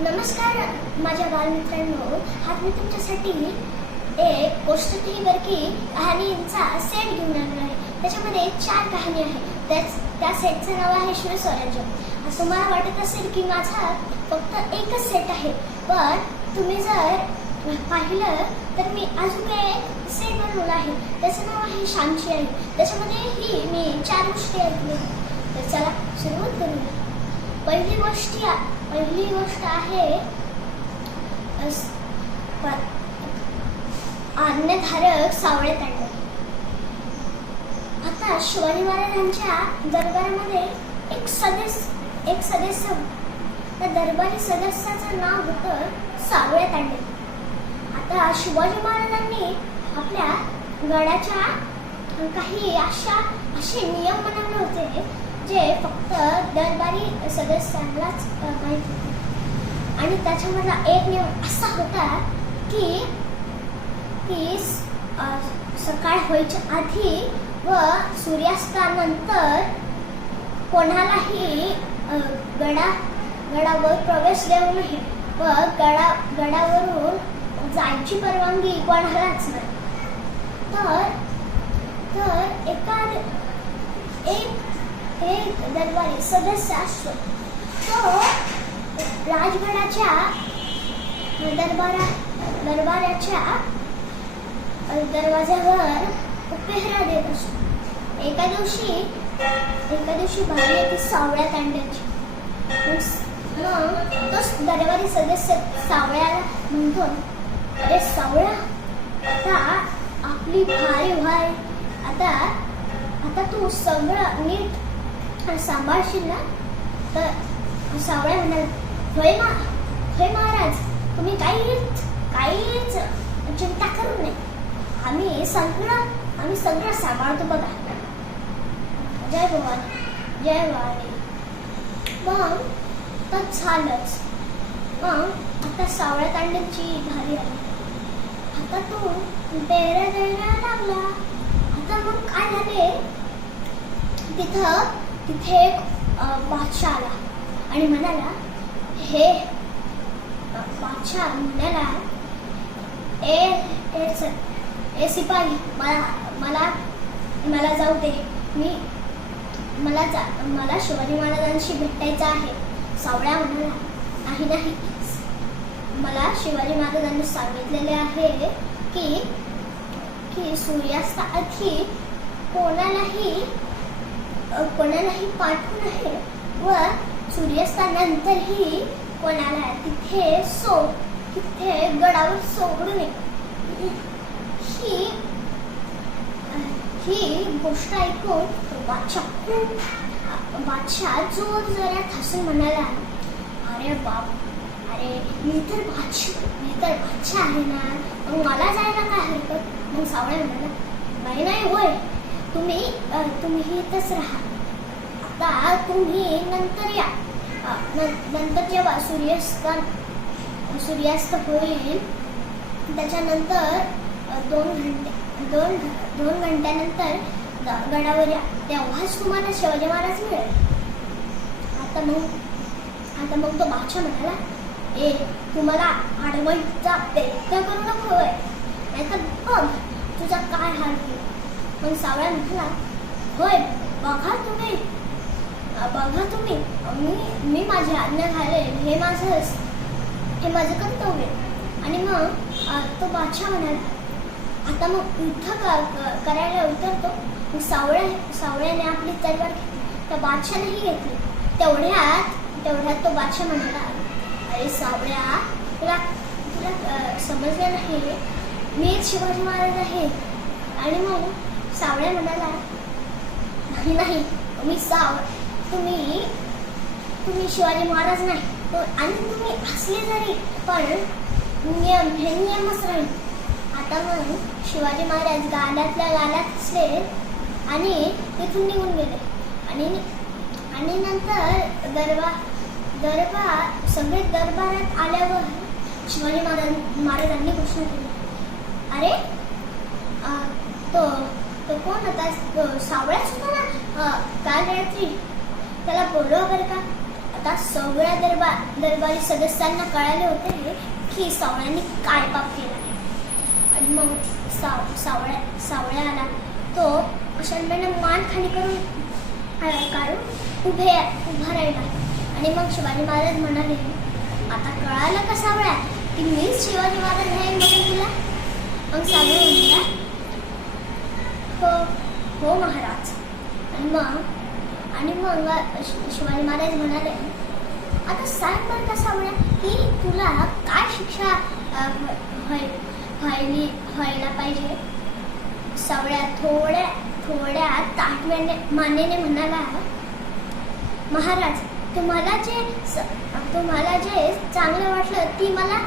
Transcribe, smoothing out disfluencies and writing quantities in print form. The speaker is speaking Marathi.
नमस्कार माझ्या बालमित्रांनो, आज मी तुमच्यासाठी एक गोष्टीवरती कहाणींचा सेट घेऊन आलो आहे. त्याच्यामध्ये 4 कहाणी आहेत. त्या सेटचं नाव आहे शिव स्वराज्य. असं मला वाटत असेल की माझा फक्त एकच सेट आहे, पण तुम्ही जर पाहिलं तर मी अजून एक सेट बनवला आहे. त्याचं नाव आहे शांची आई. त्याच्यामध्येही मी 4 गोष्टी ऐकल्या. तर चला सुरुवात करूया. पहिली गोष्ट आहे आज्ञाधारक सावळे तांडव. आता शिवाजी महाराजांच्या दरबारामध्ये एक सदस्य त्या दरबारी सदस्याचं नाव होतं सावळे तांडव. आता शिवाजी महाराजांनी आपल्या गडाच्या काही असे नियम बनवले होते जे फक्त दरबारी सदस्यांनाच माहीत होते. आणि त्याच्यामधला एक नियम असा होता की सकाळ व्हायच्या आधी व सूर्यास्तानंतर कोणालाही गडावर प्रवेश देऊ नये व गडावरून जायची परवानगी कोणालाच नाही. तर एक दरबारी सदस्य असतो. तो राजगडाच्या दरबाराच्या दरवाज्यावर पेहरा देत असतो. एका दिवशी भारी येते सावळ्या तांड्याची. मग तोच दरबारी सदस्य सावळ्याला म्हणतो, अरे सावळ्या, आता आपली भारी व्हाय, आता तू सगळं नीट सांभाळशील ना? तर सावळ्या म्हणाला, होय महाराज, तुम्ही काहीच चिंता करू नये. आम्ही सगळं सांभाळतो बघा. जय भवानी, जय भवानी. मग तर झालंच. मग आता सावळ्या तांड्याची भारी आली. आता तो पेहरा द्यायला लागला. आता मग काय झाले, तिथे एक बादशाह आला आणि म्हणाला, बादशाह म्हणाला, ए सिपाही, मला जाऊ दे. मला शिवाजी महाराजांशी भेटायचं आहे. सावळ्या म्हणाला, नाही, मला शिवाजी महाराजांनी सांगितलेले आहे की सूर्यास्ताआधी कोणालाही पाठवू नये व सूर्यास्तानंतरही कोणाला तिथे गडावर सोडू नये. ही गोष्ट ऐकून बादशाह जोरात हसून म्हणाला, अरे मी तर बादशाह आहे ना, मग मला जायला काय हरकत? मग सावळ्या म्हणाला, नाही होय, तुम्ही इथंच राहा. आता तुम्ही नंतर या. नंतर जेव्हा सूर्यास्त होईल त्याच्यानंतर 2 घंट्यानंतर गडावर या. तेव्हाच तुम्हाला शिवाजी महाराज मिळेल. आता मग तो बादशाह म्हणाला, तुम्हाला अडवायचा प्रयत्न करू नको, नाहीतर बघ तुझा काय हाल होईल. मग सावळ्या म्हणाला, होय, बघा तुम्ही मी माझी आज्ञा घालेन, हे माझं कर्तव्य. आणि मग तो बादशाह म्हणाला, आता मग युद्ध करायला उतरतो. सावळ्याने आपली तलवार त्या बादशाहनेही घेतली. तेवढ्यात तो बादशाह म्हणाला, अरे सावळ्या, तुला समजलं नाही, मीच शिवाजी महाराज आहे. आणि मग सावळ्या म्हणाला, नाही, तुम्ही शिवाजी महाराज नाही, आणि तुम्ही असले जरी पण नियमच राहील. आता मग शिवाजी महाराज गाड्यातल्या गाड्यात असले आणि तिथून निघून गेले. आणि नंतर सगळे दरबारात आल्यावर शिवाजी महाराजांनी घोषणा केली, अरे तो कोण होता? सावळ्याच होता ना काल रात्री, त्याला बोलवा बरं का. आता सगळ्या दरबारी सदस्यांना कळाले होते की सावळ्यांनी काय पाप केलं आहे. आणि मग सावळ्याला तो अशांना मान खाली करून काढून उभा राहिला. आणि मग शिवाजी महाराज म्हणाले, आता कळालं का सावळ्या की मीच शिवाजी महाराज आहे म्हणून तुला? मग सावळ्या म्हणाला, हो महाराज. आणि मग शिवाजी महाराज म्हणाले, आता सांग बरं का सावळ्या की तुला काय शिक्षा व्हायला पाहिजे. सावळ्या थोड्या मानेने म्हणाला, महाराज तुम्हाला जे चांगलं वाटलं ती मला